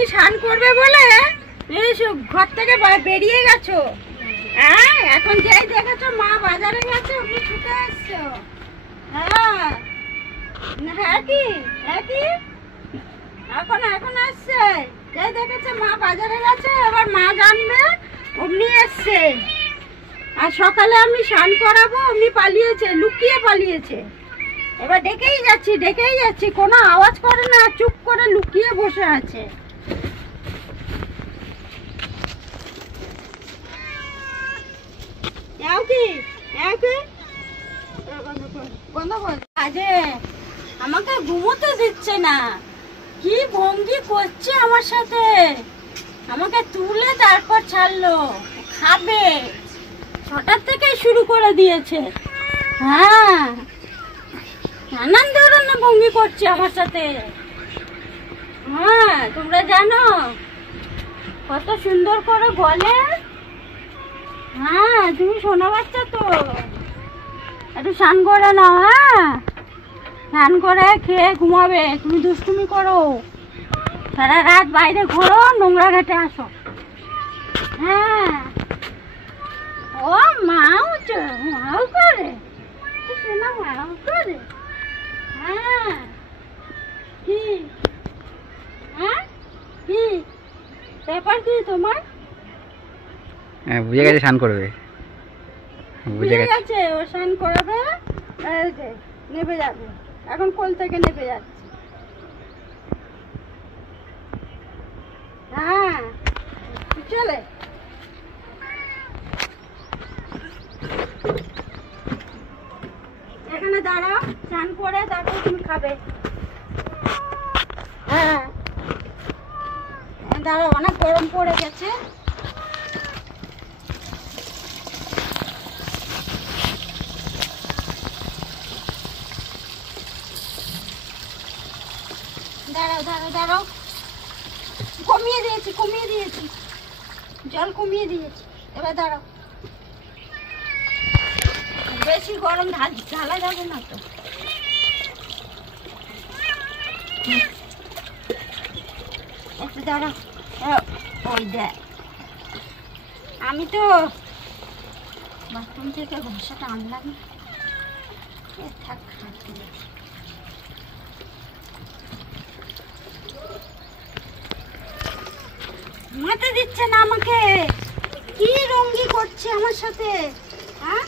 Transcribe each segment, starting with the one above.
তুমি স্নান করবে বলে ঘর থেকে বেরিয়ে গেছো। হ্যাঁ, এখন যাই দেখেছো মা বাজারে গেছে, ওকে ছুটে আসছো। হ্যাঁ হ্যাঁ কি এখন আসছে, যাই দেখেছে মা বাজারে গেছে, এবার মা জানবে অমনি এসছে। আর সকালে আমি স্নান করাবো, অমনি পালিয়েছে, লুকিয়ে পালিয়েছে। এবার ডেকেই যাচ্ছি, কোনো আওয়াজ করে না, চুপ করে লুকিয়ে বসে আছে। আমাকে ঘুমোতে দিচ্ছে না, কি ভঙ্গি করছে আমার সাথে। আমাকে তুলে তারপর ছাড়লো, খাবে, 6টার থেকে শুরু করে দিয়েছে। হ্যাঁ, নানান ধরনের ভঙ্গি করছে আমার সাথে। হ্যাঁ, তোমরা জানো কত সুন্দর করে বলে। হ্যাঁ, তুমি শোনা বাচ্চা তো, একটু স্নান করে নাও। হ্যাঁ, স্নান করে খেয়ে ঘুমাবে। তুমি দুষ্টুমি করো, সারা রাত বাইরে ঘোরো, নোংরা ঘাটে আসো। হ্যাঁ, ও মাও করে, শোনা মাও করে। হ্যাঁ, কি কি ব্যাপার কি তোমার? হ্যাঁ, বুঝে গেছে, স্নান করবে। বুঝে গেছে, ও স্নান করাবে, নেবে যাবে। এখন কোল থেকে নেবে যাচ্ছে। হ্যাঁ, চলে এখানে দাঁড়াও, স্নান করে তারপর তুমি খাবে। হ্যাঁ, দাঁড়াও, অনেক গরম পড়ে গেছে। দাঁড়াও, কমিয়ে দিয়েছি, জল কমিয়ে দিয়েছি। এবার দাঁড়াও, বেশি গরম ঢালা যাবে না তো। একটু দাঁড়াও, ওই দেখ, আমি তো বাথরুম থেকে ঘষাটা আনলাম। থাক, মাথা দিচ্ছে না আমাকে, কি রঙ্গি করছে আমার সাথে। হ্যাঁ,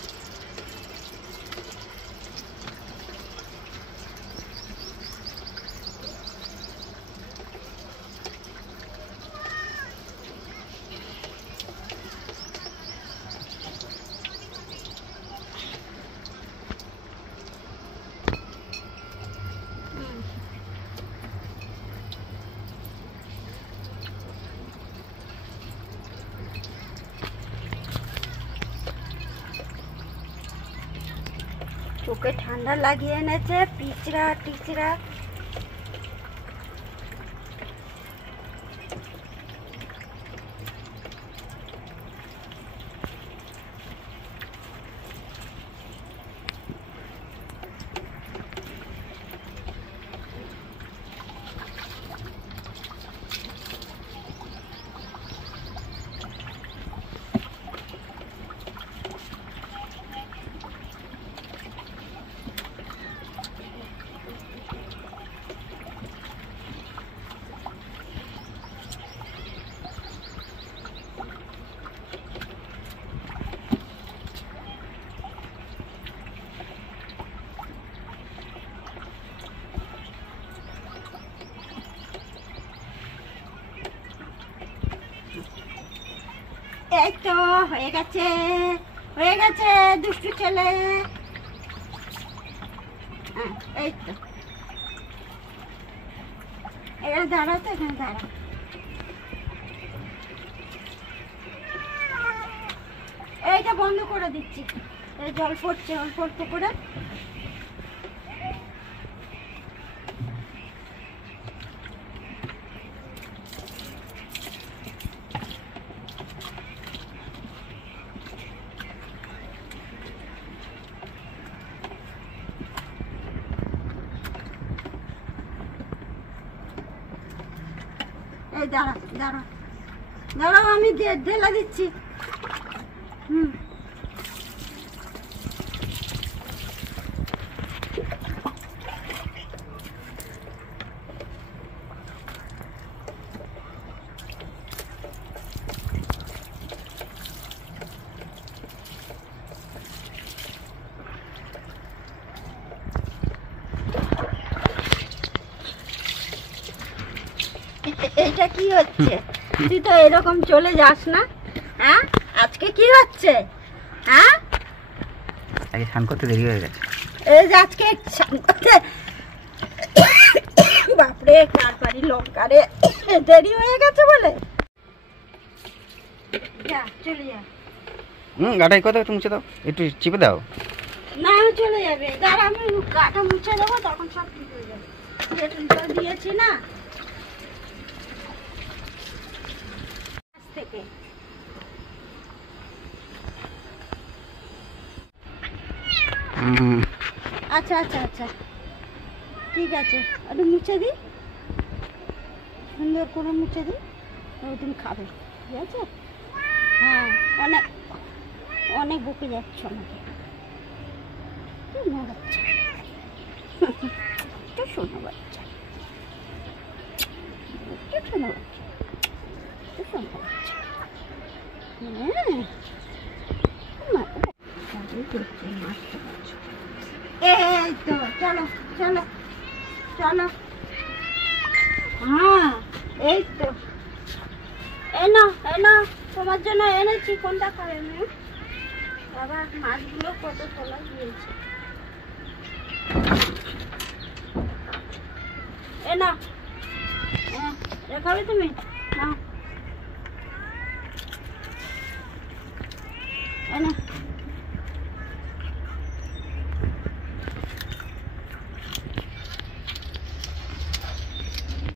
চোখে ঠান্ডা লাগিয়ে এনেছে, পিচড়া। এই তো হয়ে গেছে দুষ্টু ছেলে। এই তো, এখানে দাঁড়াও তো, এখানে দাঁড়াও। এইটা বন্ধ করে দিচ্ছি, জল পড়ছে অল্প অল্প করে। এই দাঁড়া দাঁড়া দাঁড়াও, আমি ঢেলা দিচ্ছি। হুম, এটা কি হচ্ছে? তুই তো এরকম চলে যাস না। হ্যাঁ, আজকে কি হচ্ছে? হ্যাঁ, আগে স্নান করতে দেরি হয়ে গেছে। এই যে আজকে স্নান করতে, বাপরে কার বাড়ি লঙ্কা রে, দেরি হয়ে গেছে বলে। যা চলে যা। গাটাই কথা একটু মুছে দাও, একটু চিপে দাও। না চলে যাবে, দাঁড়া আমি গাটা মুছে দেবো, তখন সব ঠিক হয়ে যাবে। ডেটল জল দিয়েছি না থেকে। আচ্ছা আচ্ছা আচ্ছা, ঠিক আছে, একটু মুছে দিই, সুন্দর করে মুছে দিই, ওদিন খাবে, ঠিক আছে? হ্যাঁ, অনেক অনেক বকে যাচ্ছ আমাকে। শোনো বাচ্চা, একটু শোনো বাচ্চা, একটু শোনো বাচ্চা, একটু শোনো বাচ্চা। এই তো, চলো চলো চলো। হ্যাঁ, এই তো, এনো এনো, তোমার জন্য এনেছি। কোনটা খাবে মেয়ে? বাবা, মাছগুলো কত তোলা দিয়েছে। এনো, খাবে তুমি? নাও, এনো।